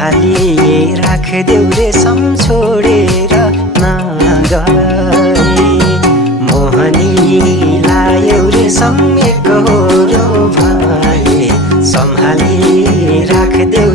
सम्हाली राखदेऊ रेशम छोडेर नगए मोहनी लायौ रेशम एकहोरो भए सम्हाली राखदेऊ